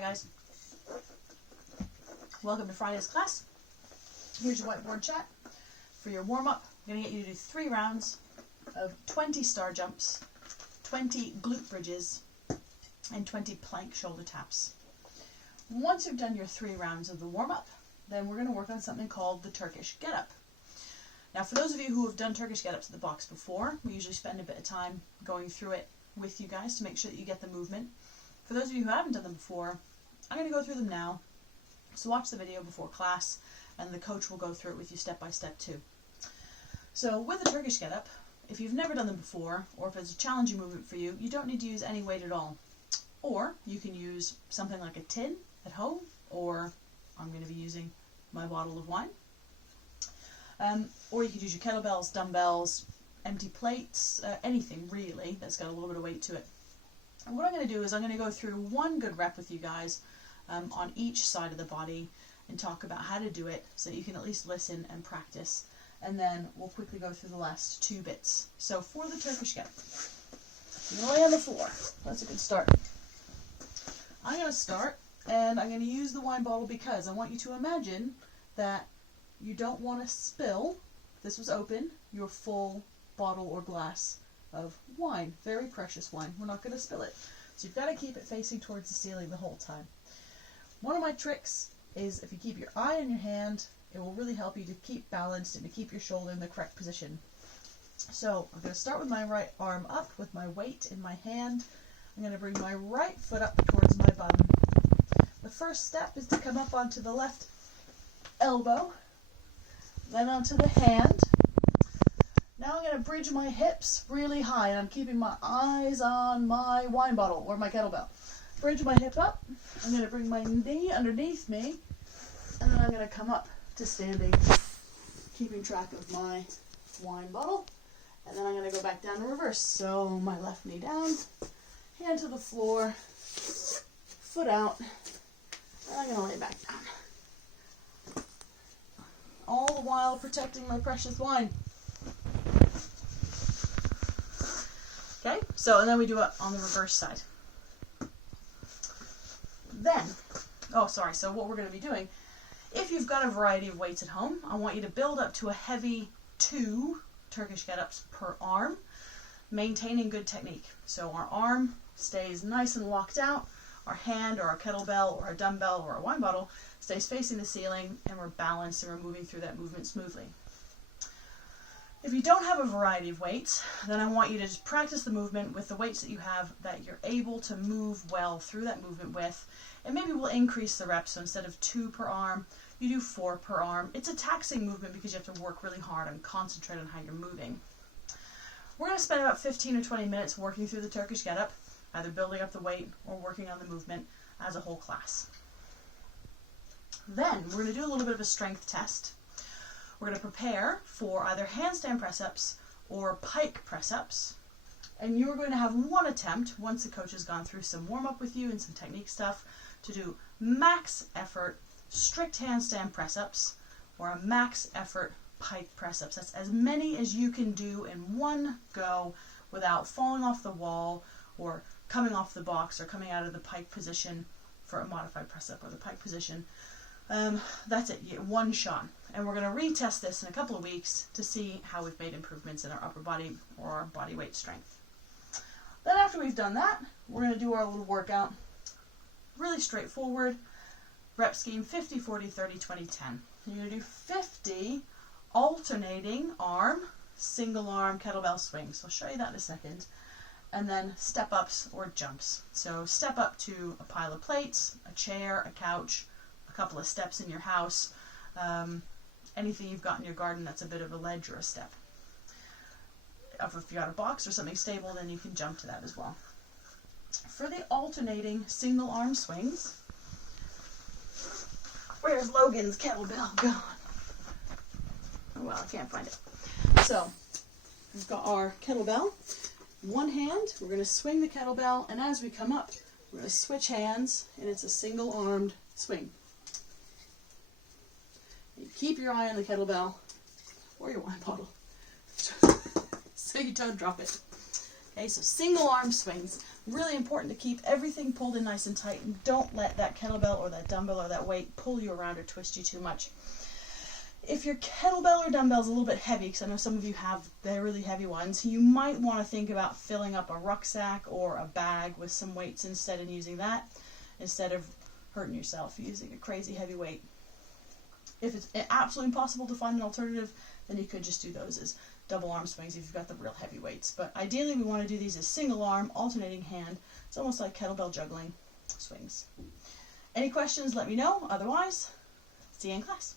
Hi guys. Welcome to Friday's class. Here's your whiteboard chat. For your warm-up, I'm going to get you to do 3 rounds of 20 star jumps, 20 glute bridges, and 20 plank shoulder taps. Once you've done your 3 rounds of the warm-up, then we're going to work on something called the Turkish get-up. Now, for those of you who have done Turkish get-ups at the box before, we usually spend a bit of time going through it with you guys to make sure that you get the movement. For those of you who haven't done them before, I'm going to go through them now. So watch the video before class, and the coach will go through it with you step by step too. So with the Turkish get-up, if you've never done them before, or if it's a challenging movement for you, you don't need to use any weight at all. Or you can use something like a tin at home, or I'm going to be using my bottle of wine. Or you could use your kettlebells, dumbbells, empty plates, anything really that's got a little bit of weight to it. And what I'm going to do is I'm going to go through one good rep with you guys on each side of the body and talk about how to do it so that you can at least listen and practice. And then we'll quickly go through the last 2 bits. So for the Turkish get-up, you're going to lay on the floor. That's a good start. I'm going to start, and I'm going to use the wine bottle because I want you to imagine that you don't want to spill, if this was open, your full bottle or glass of wine. Very precious wine. We're not going to spill it. So you've got to keep it facing towards the ceiling the whole time. One of my tricks is if you keep your eye on your hand, it will really help you to keep balanced and to keep your shoulder in the correct position. So I'm going to start with my right arm up with my weight in my hand. I'm going to bring my right foot up towards my bum. The first step is to come up onto the left elbow, then onto the hand. Now I'm going to bridge my hips really high, and I'm keeping my eyes on my wine bottle or my kettlebell. Bridge my hip up. I'm going to bring my knee underneath me, and then I'm going to come up to standing, keeping track of my wine bottle. And then I'm going to go back down in reverse. So my left knee down, hand to the floor, foot out, and I'm going to lay back down. All the while protecting my precious wine. Okay, so and then we do it on the reverse side. Then, so what we're going to be doing, if you've got a variety of weights at home, I want you to build up to a heavy 2 Turkish get-ups per arm, maintaining good technique. So our arm stays nice and locked out, our hand or our kettlebell or a dumbbell or a wine bottle stays facing the ceiling, and we're balanced and we're moving through that movement smoothly. If you don't have a variety of weights, then I want you to just practice the movement with the weights that you have that you're able to move well through that movement with, and maybe we'll increase the reps. So instead of 2 per arm, you do 4 per arm. It's a taxing movement because you have to work really hard and concentrate on how you're moving. We're going to spend about 15 or 20 minutes working through the Turkish get-up, either building up the weight or working on the movement as a whole class. Then we're going to do a little bit of a strength test. We're going to prepare for either handstand press-ups or pike press-ups. And you're going to have one attempt, once the coach has gone through some warm-up with you and some technique stuff, to do max effort strict handstand press-ups or a max effort pike press-ups. That's as many as you can do in one go without falling off the wall or coming off the box or coming out of the pike position for a modified press-up or the pike position. That's it, you get one shot. And we're going to retest this in a couple of weeks to see how we've made improvements in our upper body or our body weight strength. Then after we've done that, we're going to do our little workout. Really straightforward. Rep scheme 50, 40, 30, 20, 10. You're going to do 50 alternating arm, single arm kettlebell swings. I'll show you that in a second. And then step ups or jumps. So step up to a pile of plates, a chair, a couch, a couple of steps in your house, anything you've got in your garden that's a bit of a ledge or a step. If you've got a box or something stable, then you can jump to that as well. For the alternating single arm swings, where's Logan's kettlebell gone? Oh, well, I can't find it. So we've got our kettlebell. One hand, we're going to swing the kettlebell, and as we come up, we're going to switch hands, and it's a single armed swing. You keep your eye on the kettlebell or your wine bottle so you don't drop it. Okay, so single arm swings. Really important to keep everything pulled in nice and tight, and don't let that kettlebell or that dumbbell or that weight pull you around or twist you too much. If your kettlebell or dumbbell is a little bit heavy, because I know some of you have the really heavy ones, you might want to think about filling up a rucksack or a bag with some weights instead and using that, instead of hurting yourself using a crazy heavy weight. If it's absolutely impossible to find an alternative, then you could just do those as double arm swings if you've got the real heavy weights. But ideally we want to do these as single arm, alternating hand. It's almost like kettlebell juggling swings. Any questions, let me know. Otherwise, see you in class.